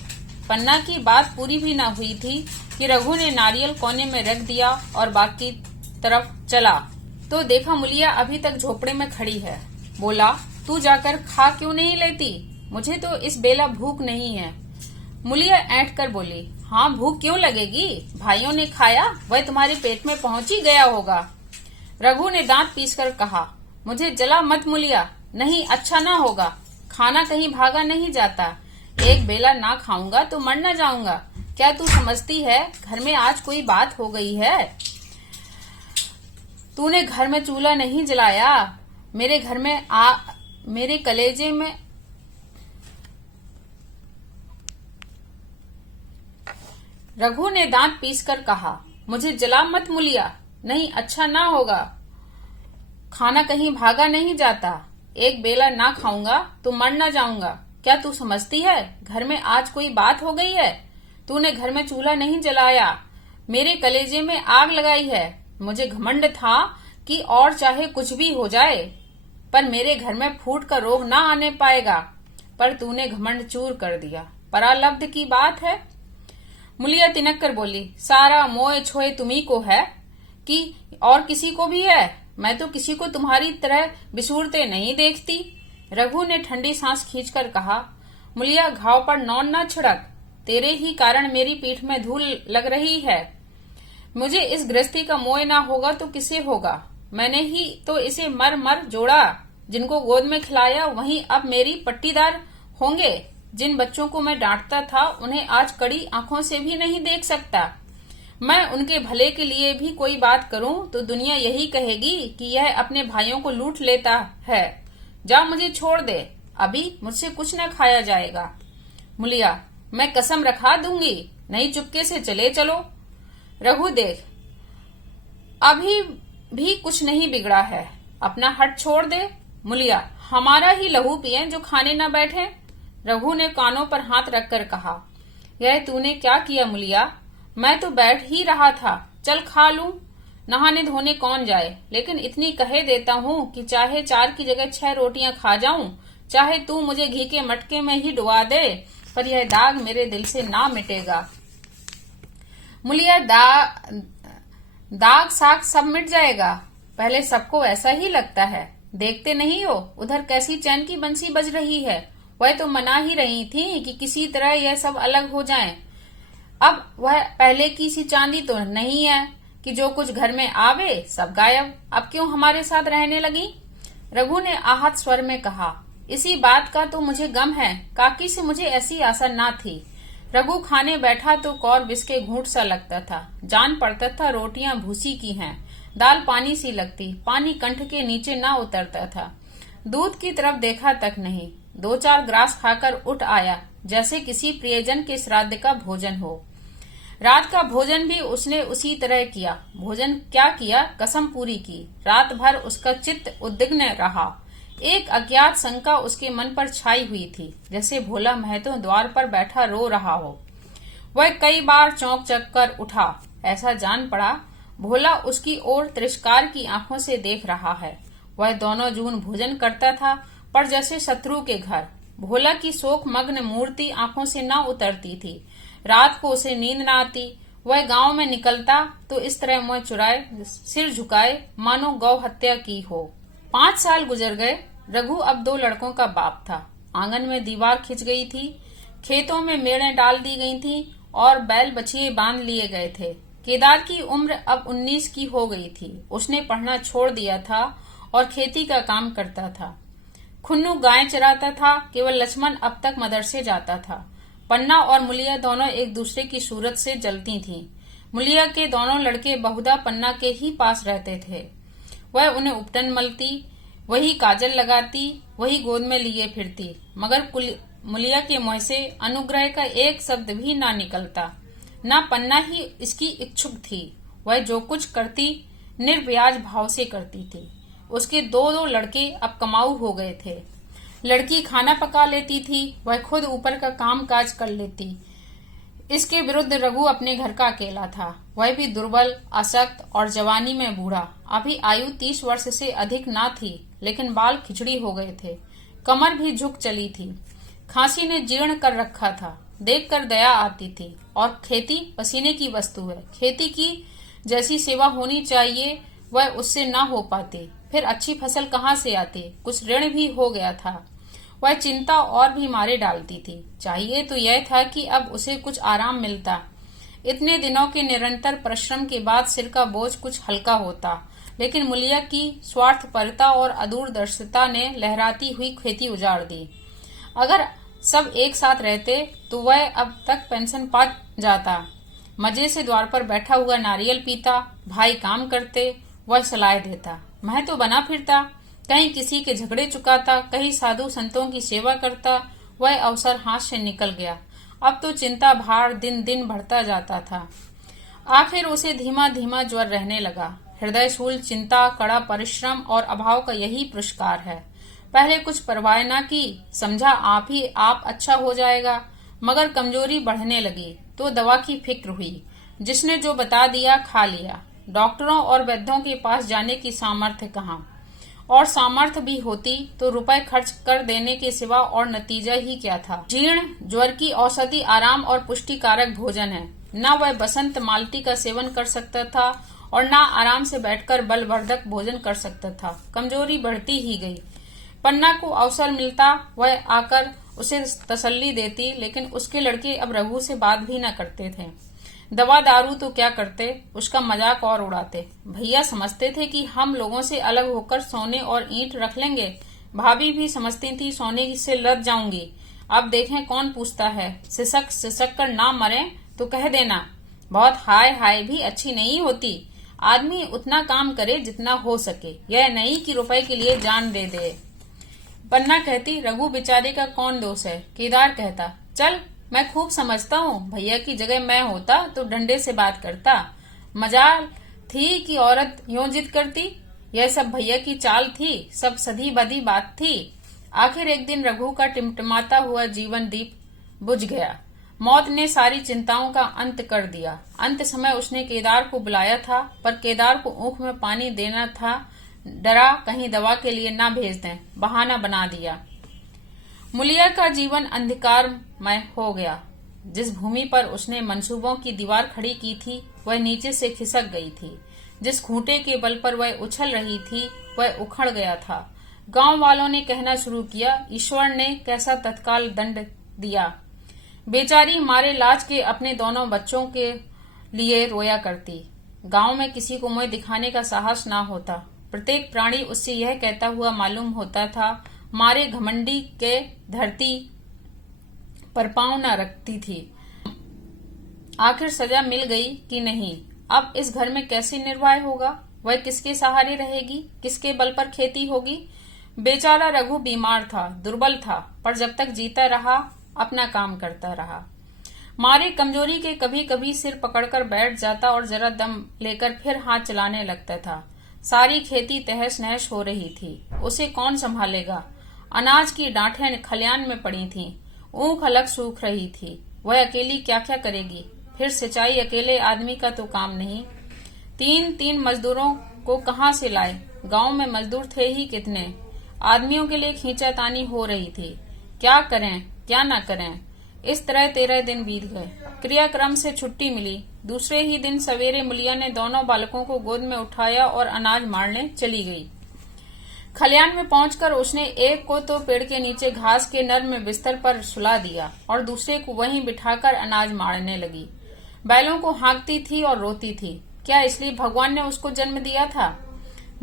पन्ना की बात पूरी भी न हुई थी कि रघु ने नारियल कोने में रख दिया और बाकी तरफ चला तो देखा मुलिया अभी तक झोपड़े में खड़ी है। बोला, तू जाकर खा क्यों नहीं लेती? मुझे तो इस बेला भूख नहीं है। मुलिया ऐंठ कर बोली, हाँ, भूख क्यों लगेगी? भाइयों ने खाया, वह तुम्हारे पेट में पहुंच ही गया होगा। रघु ने दांत पीसकर कहा, मुझे जला मत मुलिया, नहीं अच्छा ना होगा। खाना कहीं भागा नहीं जाता, एक बेला ना खाऊंगा तो मर न जाऊंगा। क्या तू समझती है घर में आज कोई बात हो गई है? तूने घर में चूल्हा नहीं जलाया, मेरे घर में मेरे कलेजे में रघु ने दांत पीसकर कहा, मुझे जला मत मुलिया, नहीं अच्छा ना होगा। खाना कहीं भागा नहीं जाता, एक बेला ना खाऊंगा तो मर ना जाऊंगा। क्या तू समझती है घर में आज कोई बात हो गई है? तूने घर में चूल्हा नहीं जलाया, मेरे कलेजे में आग लगाई है। मुझे घमंड था कि और चाहे कुछ भी हो जाए पर मेरे घर में फूट का रोग ना आने पाएगा, पर तूने घमंड चूर कर दिया। परालब्ध की बात है। मुलिया तिनक कर बोली, सारा मोह छोए तुम्ही को है कि और किसी को भी है? मैं तो किसी को तुम्हारी तरह बिसूरते नहीं देखती। रघु ने ठंडी सांस खींचकर कहा, मुलिया घाव पर नौन न छिड़क, तेरे ही कारण मेरी पीठ में धूल लग रही है। मुझे इस गृहस्थी का मोह ना होगा तो किसे होगा? मैंने ही तो इसे मर मर जोड़ा, जिनको गोद में खिलाया वही अब मेरी पट्टीदार होंगे। जिन बच्चों को मैं डांटता था उन्हें आज कड़ी आंखों से भी नहीं देख सकता। मैं उनके भले के लिए भी कोई बात करूं तो दुनिया यही कहेगी कि यह अपने भाइयों को लूट लेता है। जा मुझे छोड़ दे, अभी मुझसे कुछ न खाया जाएगा। मुलिया, मैं कसम रखा दूंगी, नहीं चुपके से चले चलो। रघु देख, अभी भी कुछ नहीं बिगड़ा है, अपना हट छोड़ दे। मुलिया, हमारा ही लहू पिए जो खाने न बैठे। रघु ने कानों पर हाथ रखकर कहा, यह तूने क्या किया मुलिया? मैं तो बैठ ही रहा था, चल खा लूं। नहाने धोने कौन जाए, लेकिन इतनी कहे देता हूँ कि चाहे 4 की जगह 6 रोटियां खा जाऊं, चाहे तू मुझे घी के मटके में ही डुबा दे, पर यह दाग मेरे दिल से ना मिटेगा। मुलिया, दाग साग सब मिट जाएगा, पहले सबको ऐसा ही लगता है। देखते नहीं हो उधर कैसी चैन की बंसी बज रही है? वह तो मना ही रही थी कि किसी तरह यह सब अलग हो जाएं। अब वह पहले की सी चांदी तो नहीं है कि जो कुछ घर में आवे सब गायब। अब क्यों हमारे साथ रहने लगी? रघु ने आहत स्वर में कहा, इसी बात का तो मुझे गम है, काकी से मुझे ऐसी आशा ना थी। रघु खाने बैठा तो कौर विष के घूंट सा लगता था, जान पड़ता था रोटियां भूसी की हैं, दाल पानी सी लगती, पानी कंठ के नीचे ना उतरता था। दूध की तरफ देखा तक नहीं, 2-4 ग्रास खाकर उठ आया जैसे किसी प्रियजन के श्राद्ध का भोजन हो। रात का भोजन भी उसने उसी तरह किया। भोजन क्या किया, कसम पूरी की। रात भर उसका चित्त उद्विग्न रहा। एक अज्ञात शंका उसके मन पर छाई हुई थी, जैसे भोला महतो द्वार पर बैठा रो रहा हो। वह कई बार चौंक चक कर उठा, ऐसा जान पड़ा भोला उसकी ओर तिरस्कार की आंखों से देख रहा है। वह दोनों जून भोजन करता था, पर जैसे शत्रु के घर। भोला की शोक मग्न मूर्ति आंखों से न उतरती थी। रात को उसे नींद न आती। वह गांव में निकलता तो इस तरह मुंह चुराए, सिर झुकाए, मानो गौ हत्या की हो। 5 साल गुजर गए। रघु अब 2 लड़कों का बाप था। आंगन में दीवार खिंच गई थी, खेतों में मेड़ें डाल दी गई थी और बैल बछिए बांध लिए गए थे। केदार की उम्र अब 19 की हो गई थी। उसने पढ़ना छोड़ दिया था और खेती का काम करता था। खुन्नू गाय चराता था। केवल लक्ष्मण अब तक मदरसे जाता था। पन्ना और मुलिया दोनों एक दूसरे की सूरत से जलती थीं। मुलिया के दोनों लड़के बहुधा पन्ना के ही पास रहते थे। वह उन्हें उपटन मलती, वही काजल लगाती, वही गोद में लिए फिरती, मगर मुलिया के मुंह से अनुग्रह का एक शब्द भी ना निकलता। न पन्ना ही इसकी इच्छुक थी। वह जो कुछ करती निर्व्याज भाव से करती थी। उसके 2 लड़के अब कमाऊ हो गए थे। लड़की खाना पका लेती थी, वह खुद ऊपर का काम काज कर लेती। इसके विरुद्ध रघु अपने घर का अकेला था। वह भी दुर्बल, अशक्त और जवानी में बूढ़ा। अभी आयु 30 वर्ष से अधिक ना थी, लेकिन बाल खिचड़ी हो गए थे। कमर भी झुक चली थी। खांसी ने जीर्ण कर रखा था। देखकर दया आती थी। और खेती पसीने की वस्तु है। खेती की जैसी सेवा होनी चाहिए वह उससे ना हो पाती। फिर अच्छी फसल कहाँ से आती? कुछ ऋण भी हो गया था। वह चिंता और भी मारे डालती थी। चाहिए तो यह था कि अब उसे कुछ आराम मिलता। इतने दिनों के निरंतर परिश्रम के बाद सिर का बोझ कुछ हल्का होता। लेकिन मुलिया की स्वार्थपरता और अदूरदर्शिता ने लहराती हुई खेती उजाड़ दी। अगर सब एक साथ रहते तो वह अब तक पेंशन पा जाता। मजे से द्वार पर बैठा हुआ नारियल पीता, भाई काम करते, वह सलाह देता, मैं तो बना फिरता, कहीं किसी के झगड़े चुकाता, कहीं साधु संतों की सेवा करता। वह अवसर हाथ से निकल गया। अब तो चिंता भार दिन दिन बढ़ता जाता था। आखिर उसे धीमा धीमा ज्वर रहने लगा। हृदय शूल चिंता, कड़ा परिश्रम और अभाव का यही पुरस्कार है। पहले कुछ परवाह न की, समझा आप अच्छा हो जाएगा, मगर कमजोरी बढ़ने लगी तो दवा की फिक्र हुई। जिसने जो बता दिया खा लिया। डॉक्टरों और वैद्यों के पास जाने की सामर्थ्य कहाँ, और सामर्थ्य भी होती तो रुपए खर्च कर देने के सिवा और नतीजा ही क्या था। जीर्ण ज्वर की औषधि आराम और पुष्टिकारक भोजन है। न वह बसंत माल्टी का सेवन कर सकता था और न आराम से बैठकर बलवर्धक भोजन कर सकता था। कमजोरी बढ़ती ही गई। पन्ना को अवसर मिलता वह आकर उसे तसल्ली देती, लेकिन उसके लड़के अब रघु से बात भी न करते थे। दवा दारू तो क्या करते, उसका मजाक और उड़ाते। भैया समझते थे कि हम लोगों से अलग होकर सोने और ईंट रख लेंगे। भाभी भी समझती थी सोने से लद जाऊंगी। अब देखें कौन पूछता है। सिसक सिसक कर ना मरे तो कह देना। बहुत हाय हाय भी अच्छी नहीं होती। आदमी उतना काम करे जितना हो सके, यह नहीं कि रुपए के लिए जान दे दे। पन्ना कहती, रघु बेचारे का कौन दोष है। केदार कहता, चल मैं खूब समझता हूँ, भैया की जगह मैं होता तो डंडे से बात करता। मजाल थी कि औरत यूं जिद करती। यह सब भैया की चाल थी, सब सधी बधी बात थी। आखिर एक दिन रघु का टिमटिमाता हुआ जीवन दीप बुझ गया। मौत ने सारी चिंताओं का अंत कर दिया। अंत समय उसने केदार को बुलाया था, पर केदार को ऊख में पानी देना था। डरा कहीं दवा के लिए ना भेज दें, बहाना बना दिया। मुलिया का जीवन अंधकारमय हो गया। जिस भूमि पर उसने मंसूबों की दीवार खड़ी की थी वह नीचे से खिसक गई थी। जिस खूंटे के बल पर वह उछल रही थी वह उखड़ गया था। गांव वालों ने कहना शुरू किया, ईश्वर ने कैसा तत्काल दंड दिया। बेचारी मारे लाज के अपने दोनों बच्चों के लिए रोया करती। गांव में किसी को मुंह दिखाने का साहस ना होता। प्रत्येक प्राणी उससे यह कहता हुआ मालूम होता था, मारे घमंडी के धरती पर पांव न रखती थी। आखिर सजा मिल गई कि नहीं। अब इस घर में कैसे निर्वाह होगा। वह किसके सहारे रहेगी, किसके बल पर खेती होगी। बेचारा रघु बीमार था, दुर्बल था, पर जब तक जीता रहा अपना काम करता रहा। मारे कमजोरी के कभी कभी सिर पकड़कर बैठ जाता और जरा दम लेकर फिर हाथ चलाने लगता था। सारी खेती तहस नहस हो रही थी। उसे कौन संभालेगा। अनाज की डांठें खलियान में पड़ी थीं। ऊख अलग सूख रही थी। वह अकेली क्या क्या करेगी। फिर सिंचाई अकेले आदमी का तो काम नहीं। तीन तीन मजदूरों को कहाँ से लाए। गांव में मजदूर थे ही कितने। आदमियों के लिए खींचातानी हो रही थी। क्या करें क्या न करें। इस तरह 13 दिन बीत गए। क्रियाक्रम से छुट्टी मिली। दूसरे ही दिन सवेरे मुलिया ने दोनों बालकों को गोद में उठाया और अनाज मारने चली गई। खलियान में पहुंचकर उसने एक को तो पेड़ के नीचे घास के नर्म बिस्तर पर सुला दिया और दूसरे को वहीं बिठाकर अनाज मारने लगी। बैलों को हाँकती थी और रोती थी। क्या इसलिए भगवान ने उसको जन्म दिया था।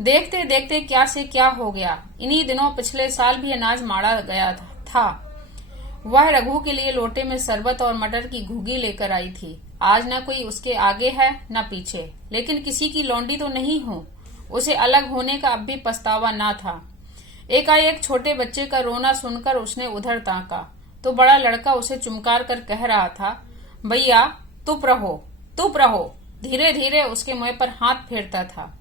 देखते देखते क्या से क्या हो गया। इन्हीं दिनों पिछले साल भी अनाज मारा गया था। वह रघु के लिए लोटे में शरबत और मटर की घुगी लेकर आई थी। आज न कोई उसके आगे है न पीछे, लेकिन किसी की लौंडी तो नहीं हूँ। उसे अलग होने का अब भी पछतावा न था। एकाएक छोटे बच्चे का रोना सुनकर उसने उधर ताका तो बड़ा लड़का उसे चुमकार कर कह रहा था, भैया चुप रहो। धीरे धीरे उसके मुंह पर हाथ फेरता था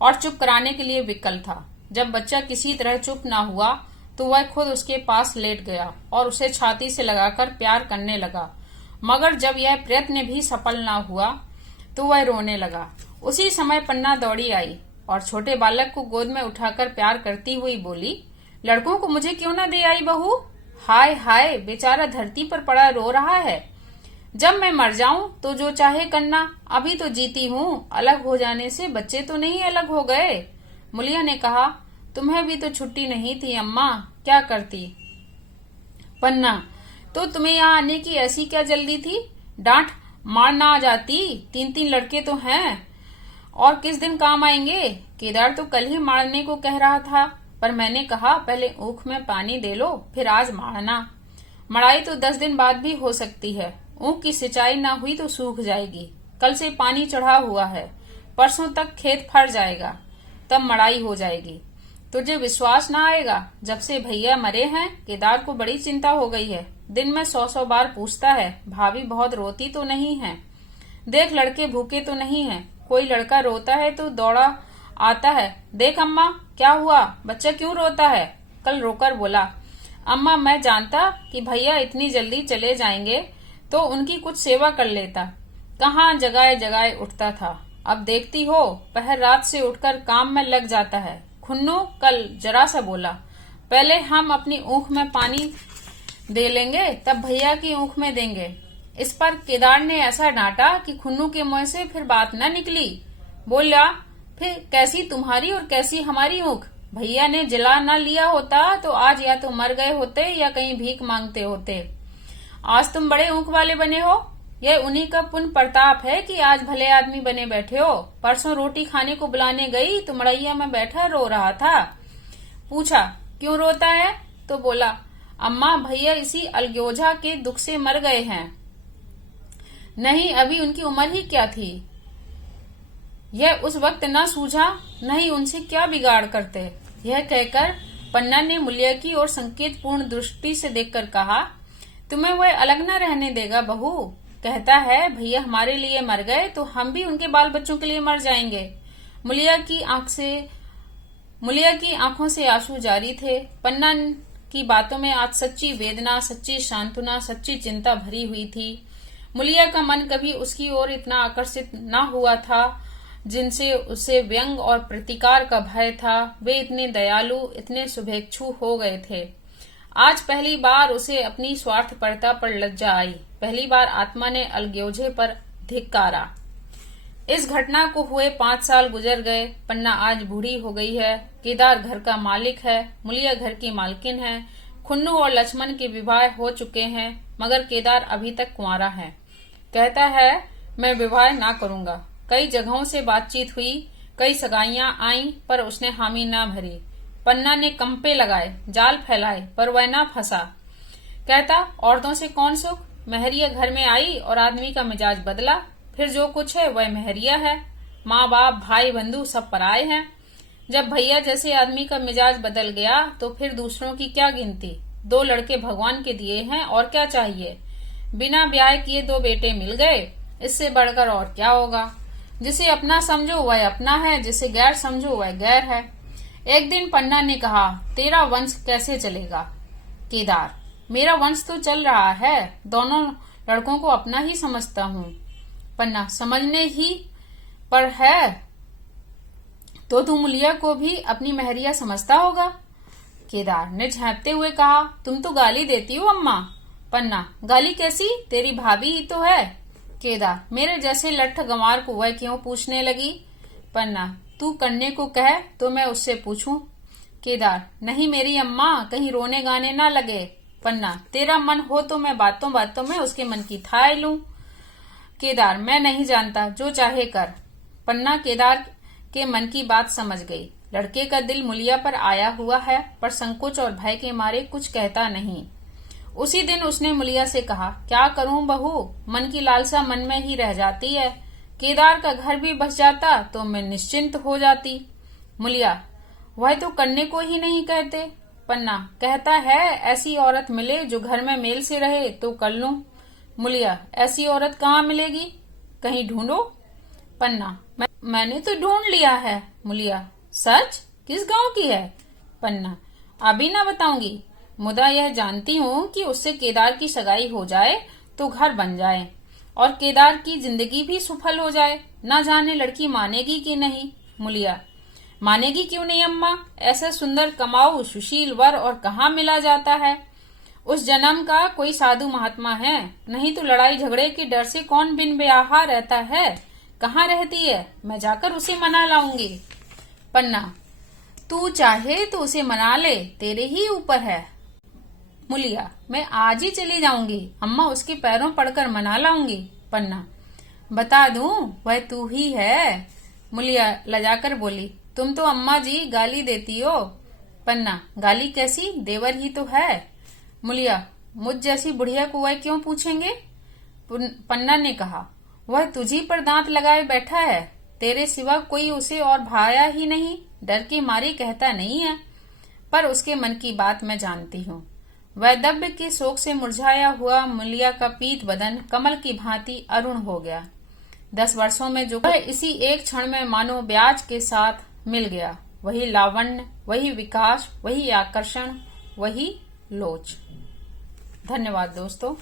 और चुप कराने के लिए विकल था। जब बच्चा किसी तरह चुप न हुआ तो वह खुद उसके पास लेट गया और उसे छाती से लगाकर प्यार करने लगा। मगर जब यह प्रयत्न भी सफल न हुआ तो वह रोने लगा। उसी समय पन्ना दौड़ी आई और छोटे बालक को गोद में उठाकर प्यार करती हुई बोली, लड़कों को मुझे क्यों न दे आई बहू। हाय हाय, बेचारा धरती पर पड़ा रो रहा है। जब मैं मर जाऊं तो जो चाहे करना, अभी तो जीती हूँ। अलग हो जाने से बच्चे तो नहीं अलग हो गए। मुलिया ने कहा, तुम्हें भी तो छुट्टी नहीं थी अम्मा, क्या करती। पन्ना, तो तुम्हें यहाँ आने की ऐसी क्या जल्दी थी। डांट मार ना आ जाती। 3 लड़के तो हैं और किस दिन काम आएंगे। केदार तो कल ही मारने को कह रहा था, पर मैंने कहा पहले ऊख में पानी दे लो फिर आज मारना। मड़ाई तो 10 दिन बाद भी हो सकती है। ऊख की सिंचाई ना हुई तो सूख जाएगी। कल से पानी चढ़ा हुआ है, परसों तक खेत फर जाएगा, तब मड़ाई हो जाएगी। तुझे विश्वास ना आएगा, जब से भैया मरे हैं केदार को बड़ी चिंता हो गई है। दिन में 100-100 बार पूछता है, भाभी बहुत रोती तो नहीं है, देख लड़के भूखे तो नहीं है। कोई लड़का रोता है तो दौड़ा आता है, देख अम्मा क्या हुआ, बच्चा क्यों रोता है। कल रोकर बोला, अम्मा मैं जानता कि भैया इतनी जल्दी चले जाएंगे तो उनकी कुछ सेवा कर लेता। कहाँ जगाए जगाए उठता था, अब देखती हो पहर रात से उठकर काम में लग जाता है। खुन्नू कल जरा सा बोला, पहले हम अपनी ऊख में पानी दे लेंगे तब भैया की ऊख में देंगे। इस पर केदार ने ऐसा डांटा कि खुन्नू के मुंह से फिर बात न निकली। बोला, फिर कैसी तुम्हारी और कैसी हमारी ऊख, भैया ने जिला न लिया होता तो आज या तो मर गए होते या कहीं भीख मांगते होते। आज तुम बड़े ऊख वाले बने हो, यह उन्हीं का पुण्य प्रताप है कि आज भले आदमी बने बैठे हो। परसों रोटी खाने को बुलाने गई तो मड़ैया में बैठा रो रहा था। पूछा, क्यों रोता है, तो बोला, अम्मा भैया इसी अलग्योझा के दुख से मर गए हैं। नहीं अभी उनकी उम्र ही क्या थी, यह उस वक्त न सूझा, नहीं उनसे क्या बिगाड़ करते। यह कहकर पन्ना ने मुलिया की ओर संकेत पूर्ण दृष्टि से देखकर कहा, तुम्हें वह अलग न रहने देगा बहू। कहता है भैया हमारे लिए मर गए तो हम भी उनके बाल बच्चों के लिए मर जाएंगे। मुलिया की आंखों से आंसू जारी थे। पन्ना की बातों में आज सच्ची वेदना, सच्ची सांत्वना, सच्ची चिंता भरी हुई थी। मुलिया का मन कभी उसकी ओर इतना आकर्षित न हुआ था जिनसे उसे व्यंग और प्रतिकार का भय था। वे इतने दयालु, इतने शुभेच्छु हो गए थे। आज पहली बार उसे अपनी स्वार्थपरता पर लज्जा आई। पहली बार आत्मा ने अलग्योझे पर धिक्कारा। इस घटना को हुए 5 साल गुजर गए। पन्ना आज बूढ़ी हो गई है। केदार घर का मालिक है, मुलिया घर की मालकिन है। खुन्नू और लक्ष्मण के विवाह हो चुके हैं, मगर केदार अभी तक कुंवारा है। कहता है मैं विवाह ना करूंगा। कई जगहों से बातचीत हुई, कई सगाइयां आईं, पर उसने हामी ना भरी। पन्ना ने कंपे लगाए, जाल फैलाए, पर वह ना फंसा। कहता, औरतों से कौन सुख, महरिया घर में आई और आदमी का मिजाज बदला, फिर जो कुछ है वह महरिया है। माँ बाप भाई बंधु सब पराए हैं। जब भैया जैसे आदमी का मिजाज बदल गया तो फिर दूसरों की क्या गिनती। 2 लड़के भगवान के दिए हैं, और क्या चाहिए। बिना ब्याह किए 2 बेटे मिल गए, इससे बढ़कर और क्या होगा। जिसे अपना समझो वह अपना है, जिसे गैर समझो वह गैर है। एक दिन पन्ना ने कहा, तेरा वंश कैसे चलेगा। केदार, मेरा वंश तो चल रहा है, दोनों लड़कों को अपना ही समझता हूँ। पन्ना, समझने ही पर है तो तू मुलिया को भी अपनी महरिया समझता होगा। केदार ने झांकते हुए कहा, तुम तो गाली देती हो अम्मा। पन्ना, गाली कैसी, तेरी भाभी ही तो है। केदार, मेरे जैसे लट्ठ गंवार को वह क्यों पूछने लगी। पन्ना, तू करने को कहे तो मैं उससे पूछूं। केदार, नहीं मेरी अम्मा, कहीं रोने गाने ना लगे। पन्ना, तेरा मन हो तो मैं बातों बातों में उसके मन की थाह लूं। केदार, मैं नहीं जानता, जो चाहे कर। पन्ना केदार के मन की बात समझ गई। लड़के का दिल मुलिया पर आया हुआ है, पर संकोच और भय के मारे कुछ कहता नहीं। उसी दिन उसने मुलिया से कहा, क्या करूं बहू, मन की लालसा मन में ही रह जाती है। केदार का घर भी बस जाता तो मैं निश्चिंत हो जाती। मुलिया, वह तो करने को ही नहीं कहते। पन्ना, कहता है ऐसी औरत मिले जो घर में मेल से रहे तो कर लूं। मुलिया, ऐसी औरत कहाँ मिलेगी, कहीं ढूंढो। पन्ना, मैंने तो ढूंढ लिया है। मुलिया, सच, किस गांव की है। पन्ना, अभी ना बताऊंगी, मुदा यह जानती हूँ कि उससे केदार की सगाई हो जाए तो घर बन जाए और केदार की जिंदगी भी सफल हो जाए। ना जाने लड़की मानेगी कि नहीं। मुलिया, मानेगी क्यों नहीं अम्मा, ऐसा सुंदर कमाऊ सुशील वर और कहाँ मिला जाता है। उस जन्म का कोई साधु महात्मा है, नहीं तो लड़ाई झगड़े के डर से कौन बिन ब्याहा रहता है। कहाँ रहती है, मैं जाकर उसे मना लाऊंगी। पन्ना, तू चाहे तो उसे मना ले, तेरे ही ऊपर है। मुलिया, मैं आज ही चली जाऊंगी अम्मा, उसके पैरों पड़कर मना लाऊंगी। पन्ना, बता दूं वह तू ही है। मुलिया लजाकर बोली, तुम तो अम्मा जी गाली देती हो। पन्ना, गाली कैसी, देवर ही तो है। मुलिया, मुझ जैसी बुढ़िया को वह क्यों पूछेंगे। पन्ना ने कहा, वह तुझी पर दांत लगाए बैठा है, तेरे सिवा कोई उसे और भाया ही नहीं। डर के मारे कहता नहीं है, पर उसके मन की बात मैं जानती हूँ। वैदव्य के शोक से मुरझाया हुआ मुलिया का पीत बदन कमल की भांति अरुण हो गया। 10 वर्षों में जो इसी एक क्षण में मानो ब्याज के साथ मिल गया। वही लावण्य, वही विकास, वही आकर्षण, वही लोच। धन्यवाद दोस्तों।